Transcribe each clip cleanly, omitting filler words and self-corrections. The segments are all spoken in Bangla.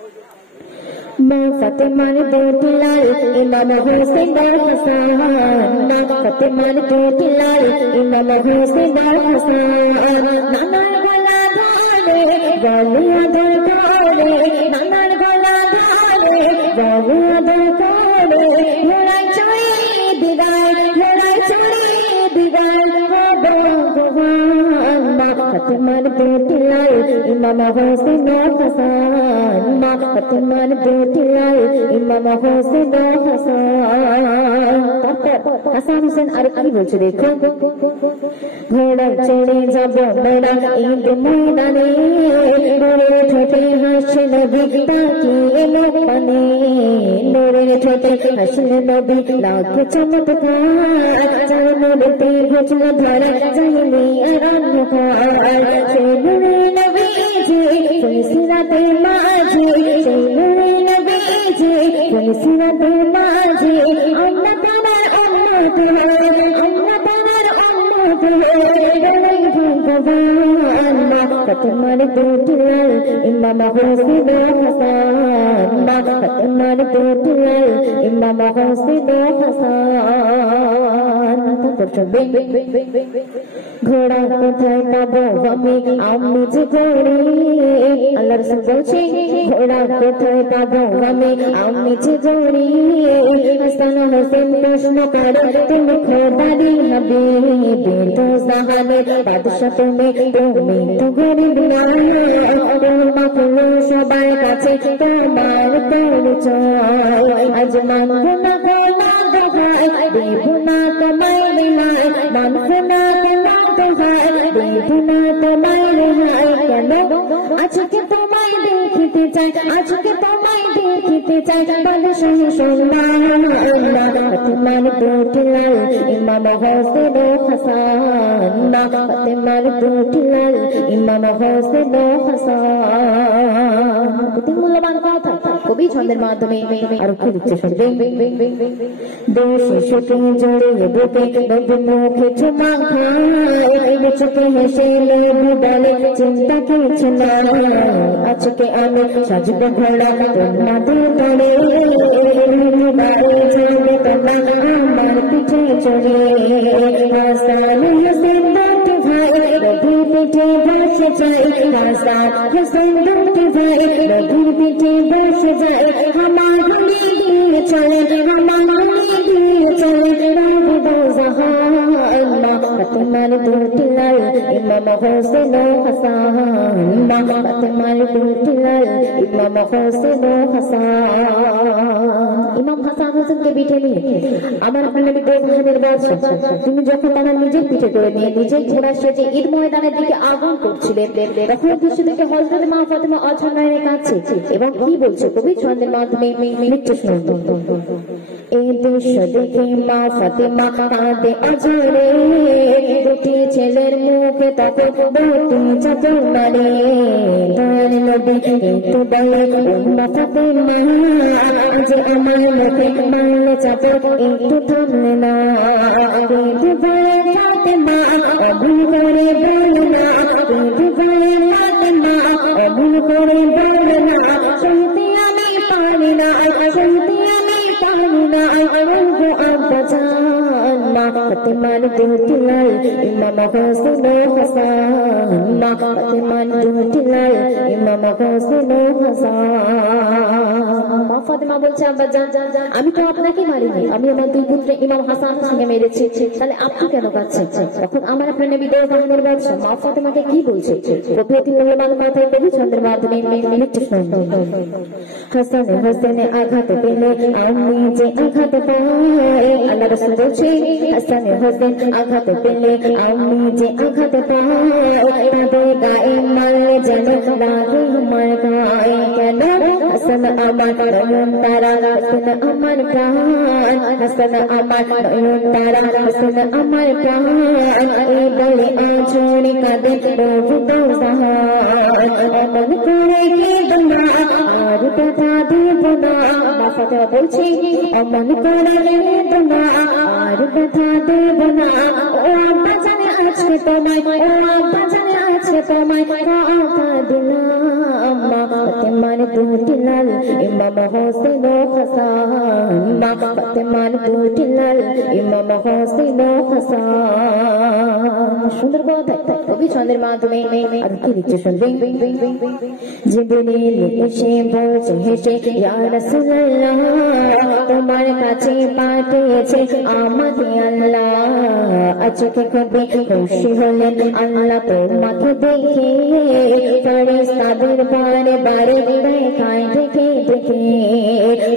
माँ फतेमान दूती लाल इमाम हुसैन और हसन माँ फतेमान दूती लाल इमाम हुसैन और हसन नाना गला धारे गलियां धोरे नाना गला धारे गलियां धोरे लड़ाई चले दीवार फतेमान दूती लाल इमाम हुसैन और हसन माँ फतेमान दूती लाल इमाम हुसैन और हसन হাসান হোসেন আর কি বলছে দেখো ঘোড়া চড়ে যাব মোরা ঈদ ময়দানে নূরের ঠোঁটে হাসে নবী তাকিয়ে লোকপানে নূরের ঠোঁটে হাসলে নবী লাখ চমৎকার চার নূরেতে ঘটল ধরা চাইলে আরম্ভ কর সেই নূরে নবীজি তুমি সিরাতে মাঝে সেই নূরে নবীজি তুমি সিরাতে মাঝে আল্লাহ তোমার फतेमान दूती लाल इमाम हुसैन और हसन फतेमान दूती लाल इमाम हुसैन और हसन ঘোড়া কোথায় পাবো আমি যে ঘোড়ি আল্লাহ রাসূল বলছে ঘোড়া কোথায় পাবো আমি যে ঘোড়ি হাসান হোসেন প্রশ্ন করে তুমি খোদারি হাবিবে তো জাহানের বাদশা তুমি তো গরিব না মাখলো সবার কাছে তোমার পরিচয় আজ মানবো না গোনা দোহাই দেব না তোমায় রেহাই মানবো না গোনা দোহাই দেব না তোমায় রেহাই কেন আজকে তোমায় দেখিতে চাই আজকে তোমায় দেখিতে চাই বাদশাহী সোনা ফতেমান दूती लाल इमाम हुसैन और हसन फतेमान दूती लाल इमाम हुसैन और हसन অতি মূল্যবান কথা কবি ছন্দের মাধ্যমে আর কি লিখতে শুনবে দেশ শিশুকে জড়িয়ে বুকে নবী মুখে চুমা খায় মুচকে হেসে লেবু বলে চিন্তা কিছু না আজকে আমি সাজবো ঘোড়া তোমাদের তরে বাড়ি যাবে তোমরা আমার পিঠে চড়ে হাসান হোসেন দুটি ভাই নবীর পিঠে বসে যায় হাসান হোসেন দুটি ভাই নবীর পিঠে বসে যায় আমার ঘুরে দিয়ে চলে আমার ঘুরে দিয়ে চলে রবি দোজাহান फतेमान दूती लाल इमाम हुसैन और हसन फतेमान दूती लाल इमाम हुसैन और हसन ইমাম হাসান হোসেনকে পিঠে নিয়ে আমার আপনার নবী দোজাহানের বাদশা তিনি যখন তারা নিজের পিঠে করে নিয়ে নিজের ঘোড়া সেজে ঈদ ময়দানের দিকে আগমন করছিলেন তখন দৃশ্য দেখে হযরত মা ফাতেমা অঝরনয়নের কাছে এবং কি বলছে কবি ছন্দের মাধ্যমে লিখতে শুনুন এই দৃশ্য দেখে মা ফাতেমা কাঁদে অঝরে দুটি ছেলের মুখে তখন দুটি চাদর মারে দয়াল নবী একটু বলে উম্মা ফাতেমা আজ আমার মুখে মারলে চাদর একটু থামলে না একটু ভয়ে ফাতেমা অভুল করে বলে না একটু ভয়ে ফাতেমা অভুল করে বলে না সইতে আমি পারি না সইতে আমি পারি না বলবো আব্বা জান फतेमान दूती लाल इमाम हुसैन और हसन फतेमान दूती लाल इमाम हुसैन और हसन মা ফাতেমা বলছে আব্বা জান আমি তো আপনাকে মারিনি আমি আমার দুই পুত্র ইমাম হাসান হোসেনকে মেরেছি তাহলে আপনি কেন কাঁদছেন তখন আমার আপনার নবী দোজাহানের বাদশা মা ফাতেমাকে কি বলছে কবি অতি মূল্যবান মাথায় কবি ছন্দের মাধ্যমে লিখতে শুনুন হাসান হোসেনে আঘাত পেলে আমি যে আঘাত পাই আল্লাহ রাসূল বলছে হাসান হোসেন আঘাত পেলে আমি যে আঘাত পাই তাদের গায়ে মারলে যেন লাগে আমার গায়ে কেন হাসান আমার নয়ন তারা হাসান আমার প্রাণ হাসান আমার নয়ন তারা হাসান আমার প্রাণ এই বলে আঁচড়ে কাঁদে প্রভু দোজাহান অমন করে কেঁদো না আর ব্যথা দেব না মা ফাতেমা বলছে অমন করে কেঁদো না আর ব্যথা দেব না ও আব্বা জানে আজকে তোমায় ও আব্বা জানে আজকে তোমায় কথা দিলাম মা ফাতেমার দুটি লাল ইমাম হোসেন ও হাসান মা ফাতেমার দুটি লাল ইমাম হোসেন ও হাসান সুন্দর কথা কবি ছন্দের মাধ্যমে আর কি লিখছে শুনবেন জিবরিল এসে বলছে হেসে ইয়া রাসূলুল্লাহ তোমার কাছে পাঠিয়েছে আমাদের আল্লাহ আজকে কবি খুশি হলেন আল্লাহ তোমাকে দেখে ফেরেশতাদের বারে বারে দেখায় দেখে দেখে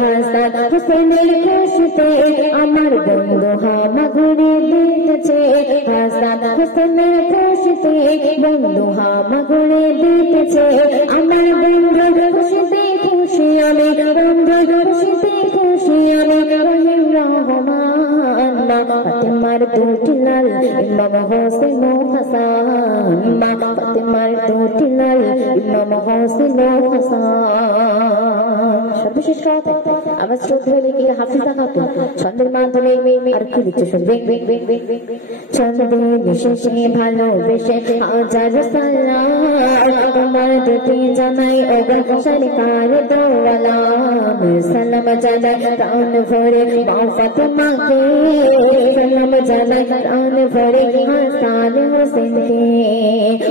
হাসান হোসেনের খুশিতে আমার বন্ধু হামা ঘুরে দিতেছে হাসান হোসেনের খুশিতে বন্ধু হামা ঘুরে দিতেছে আমার বন্ধু খুশিতে খুশি আমি বন্ধু খুশিতে খুশি আমি রহিম রহমান ফাতেমার দুটি লাল ইমাম হোসেন ও হাসান মা ফাতেমার দুটি লাল ইমাম হোসেন ও হাসান সর্বশেষ কথা আমার শ্রদ্ধা লেখিকা হাফিজা খাতুন ছন্দের মাধ্যমে আর কি লিখছে শুনবে ছন্দে বিশেষে ভালোবেসে হাজার সালাম তোমার দুটি জানাই ওগো সরকার দোয়ালাম সালাম জানাই প্রাণ ভরে মা ফাতেমাকে সালাম জানাই প্রাণ ভরে হাসান হোসেনকে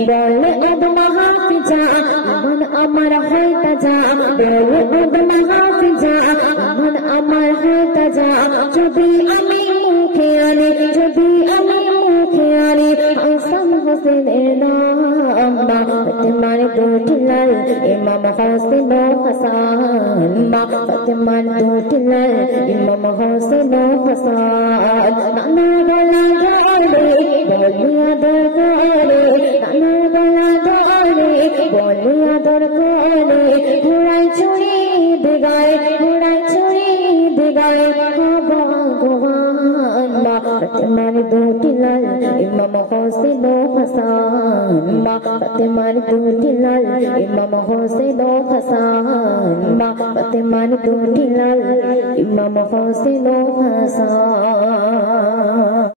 বলে আদমা হাফিজা আমান আমার হয় তাজা বলে আদমা হাফিজা আমান আমার হয় তাজা যদি আমি মুখে আনি যদি আমি মুখে আনি হাসান হোসেনের নাম মা ফাতেমার দুটি লাল ইমাম হোসেন ও হাসান মা ফাতেমার দুটি লাল ইমাম হোসেন ও হাসান নানা গলা ধরে বলিয়া দরকারে নানা গলা ধরে বলিয়া দরকারে ঘোড়ায় চড়ি দিগায় ঘোড়ায় চড়ি দিগায় ভগবান মা ফাতেমার দুটি লাল ইমাম হোসেন ও হাসান মা ফাতেমার দুটি লাল ইমাম হোসেন ও হাসান মা ফাতেমার দুটি লাল ইমাম হোসেন ও হাসান